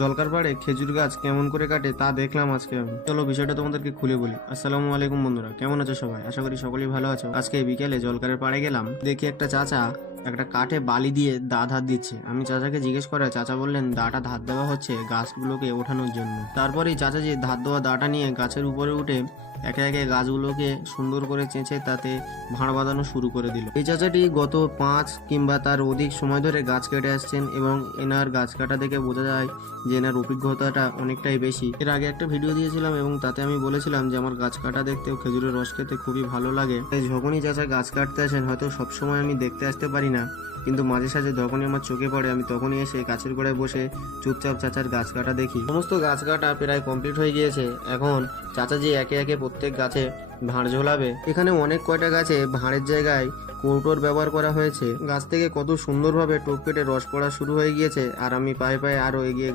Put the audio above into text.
জলকার পাড়ে খেজুর গাছ কেমন করে কাটে তা দেখলাম আজকে আমি। চলো বিষয়টা তোমাদেরকে খুলে বলি। আসসালামু আলাইকুম বন্ধুরা, কেমন আছো সবাই? আশা করি সকলেই ভালো আছো। আজকে বিকেলে জলকারের পাড়ে গেলাম, দেখি একটা চাচা একটা কাঠে বালি দিয়ে দা ধার দিচ্ছে। আমি চাচাকে জিজ্ঞেস করা, চাচা বললেন দাটা ধার দেওয়া হচ্ছে গাছগুলোকে ওঠানোর জন্য। তারপরেই চাচাজি ধার দেওয়া দাটা নিয়ে গাছের উপরে উঠে একে একে গাছগুলোকে সুন্দর করে চেঁচে তাতে ভাঁড় বাঁধানো শুরু করে দিল। এই চাচাটি গত 5 কিংবা তার অধিক সময় ধরে গাছ কেটে আসছেন এবং এনার গাছ কাটা দেখে বোঝা যায় যে এনার অভিজ্ঞতাটা অনেকটাই বেশি। এর আগে একটা ভিডিও দিয়েছিলাম এবং তাতে আমি বলেছিলাম যে আমার গাছ কাটা দেখতেও খেজুরের রস খেতে খুবই ভালো লাগে। তাই যখনই চাচা গাছ কাটতে আসেন, হয়তো সবসময় আমি দেখতে আসতে পারি না, কিন্তু মাঝে সাঝে যখনই আমার চোখে পড়ে আমি তখনই এসে গাছের গোড়ায় বসে চুপচাপ চাচার গাছ কাটা দেখি। সমস্ত গাছ কাটা প্রায় কমপ্লিট হয়ে গিয়েছে। এখন চাচাজি একে একে প্রত্যেক গাছে ভাঁড় ঝোলাবে। এখানে অনেক কয়টা গাছে ভাঁড়ের জায়গায় কৌটোর ব্যবহার করা হয়েছে। গাছ থেকে কত সুন্দরভাবে টোপ কেটে রস পড়া শুরু হয়ে গিয়েছে আর আমি পায়ে পায়ে আরো এগিয়ে